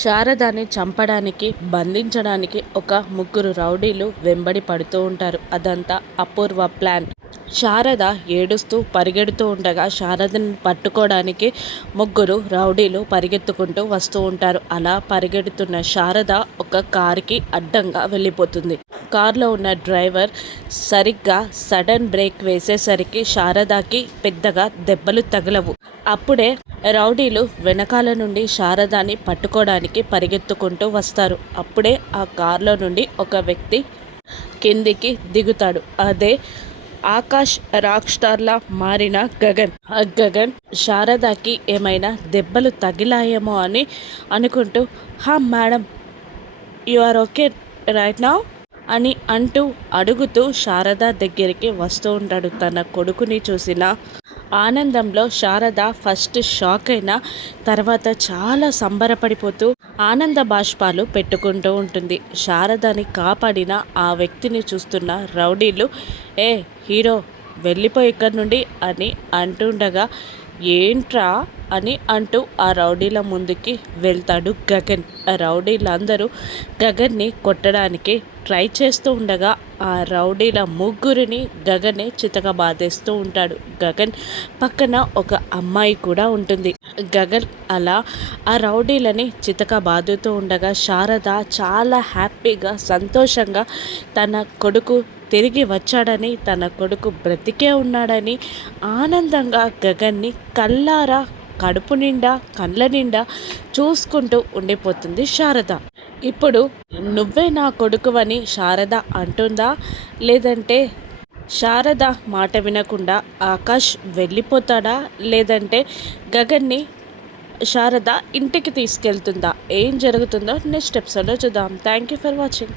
శారదాని చంపడానికి, బంధించడానికి ఒక ముగ్గురు రౌడీలు వెంబడి పడుతూ ఉంటారు. అదంతా అపూర్వ ప్లాన్. శారద ఏడుస్తూ పరిగెడుతూ ఉండగా శారదని పట్టుకోవడానికి ముగ్గురు రౌడీలు పరిగెత్తుకుంటూ వస్తూ ఉంటారు. అలా పరిగెడుతున్న శారద ఒక కారుకి అడ్డంగా వెళ్ళిపోతుంది. కారులో ఉన్న డ్రైవర్ సరిగ్గా సడన్ బ్రేక్ వేసేసరికి శారదకి పెద్దగా దెబ్బలు తగలవు. అప్పుడే రౌడీలు వెనకాల నుండి శారదాని పట్టుకోవడానికి పరిగెత్తుకుంటూ వస్తారు. అప్పుడే ఆ కారులో నుండి ఒక వ్యక్తి కిందికి దిగుతాడు. అదే ఆకాష్ రాక్ స్టార్లా మారిన గగన్. ఆ గగన్ శారదకి ఏమైనా దెబ్బలు తగిలాయేమో అని అనుకుంటూ, హా madam, you are okay right now అని అంటూ అడుగుతూ శారద దగ్గరికి వస్తూ ఉంటాడు. తన కొడుకుని చూసిన ఆనందంలో శారద ఫస్ట్ షాక్ అయినా తర్వాత చాలా సంబరపడిపోతూ ఆనంద బాష్పాలు పెట్టుకుంటూ ఉంటుంది. శారదని కాపాడిన ఆ వ్యక్తిని చూస్తున్న రౌడీలు, ఏ హీరో వెళ్ళిపోయి ఇక్కడి నుండి అని అంటుండగా, ఏంట్రా అని అంటూ ఆ రౌడీల ముందుకి వెళ్తాడు గగన్. ఆ రౌడీలందరూ గగన్ని కొట్టడానికి ట్రై చేస్తూ ఉండగా ఆ రౌడీల ముగ్గురిని గగనే చితకబాదేస్తూ ఉంటాడు. గగన్ పక్కన ఒక అమ్మాయి కూడా ఉంటుంది. గగన్ అలా ఆ రౌడీలని చితకబాదుతూ ఉండగా శారద చాలా హ్యాపీగా, సంతోషంగా తన కొడుకు తిరిగి వచ్చాడని, తన కొడుకు బ్రతికే ఉన్నాడని ఆనందంగా గగన్ని కళ్ళారా, కడుపు నిండా, కళ్ళ నిండా చూసుకుంటూ ఉండిపోతుంది శారద. ఇప్పుడు నువ్వే నా కొడుకువని శారద అంటుందా, లేదంటే శారద మాట వినకుండా ఆకాష్ వెళ్ళిపోతాడా, లేదంటే గగన్ని శారద ఇంటికి తీసుకెళ్తుందా, ఏం జరుగుతుందో నెక్స్ట్ ఎపిసోడ్లో చూద్దాం. Thank you for watching.